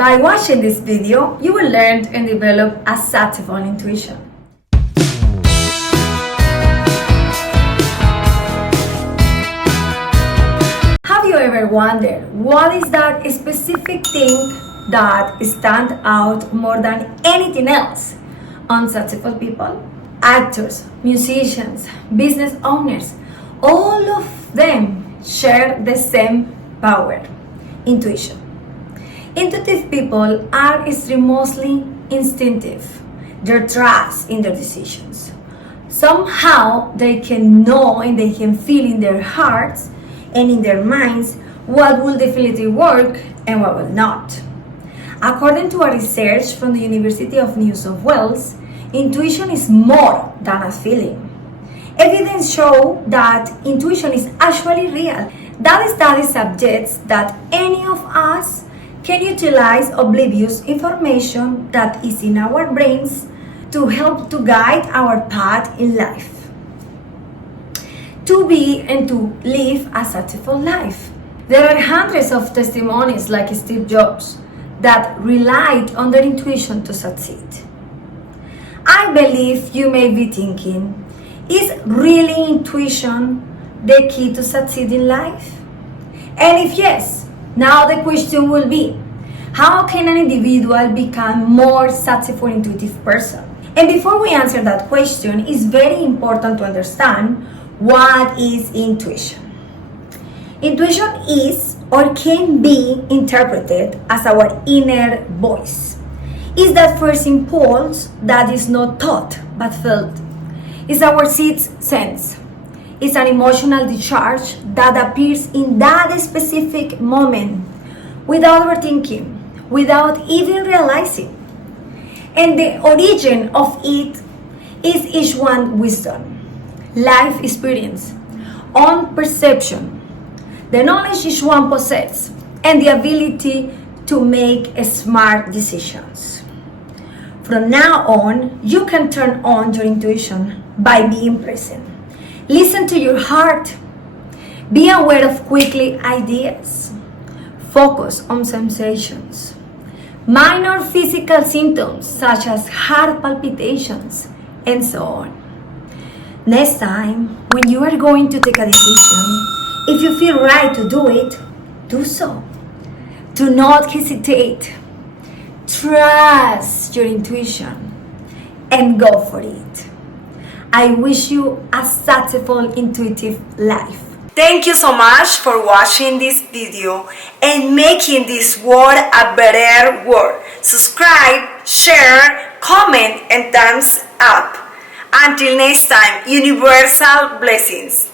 By watching this video, you will learn and develop a successful intuition. Have you ever wondered what is that specific thing that stands out more than anything else on successful people? Actors, musicians, business owners, all of them share the same power, intuition. Intuitive people are extremely instinctive. They trust in their decisions. Somehow they can know and they can feel in their hearts and in their minds what will definitely work and what will not. According to a research from the University of New South Wales, intuition is more than a feeling. Evidence shows that intuition is actually real. That study suggests that any of us can utilize oblivious information that is in our brains to help to guide our path in life, to be and to live a successful life. There are hundreds of testimonies like Steve Jobs that relied on their intuition to succeed. I believe you may be thinking, is really intuition the key to succeed in life? And if yes, now the question will be, how can an individual become more successful intuitive person? And before we answer that question, it's very important to understand what is intuition. Intuition is or can be interpreted as our inner voice. It's that first impulse that is not thought but felt. It's our sixth sense. It's an emotional discharge that appears in that specific moment without overthinking, without even realizing. And the origin of it is each one's wisdom, life experience, own perception, the knowledge each one possesses, and the ability to make smart decisions. From now on, you can turn on your intuition by being present. Listen to your heart. Be aware of quickly ideas. Focus on sensations. Minor physical symptoms such as heart palpitations and so on. Next time, when you are going to take a decision, if you feel right to do it, do so. Do not hesitate. Trust your intuition and go for it. I wish you a successful intuitive life. Thank you so much for watching this video and making this world a better world. Subscribe, share, comment, and thumbs up. Until next time, universal blessings.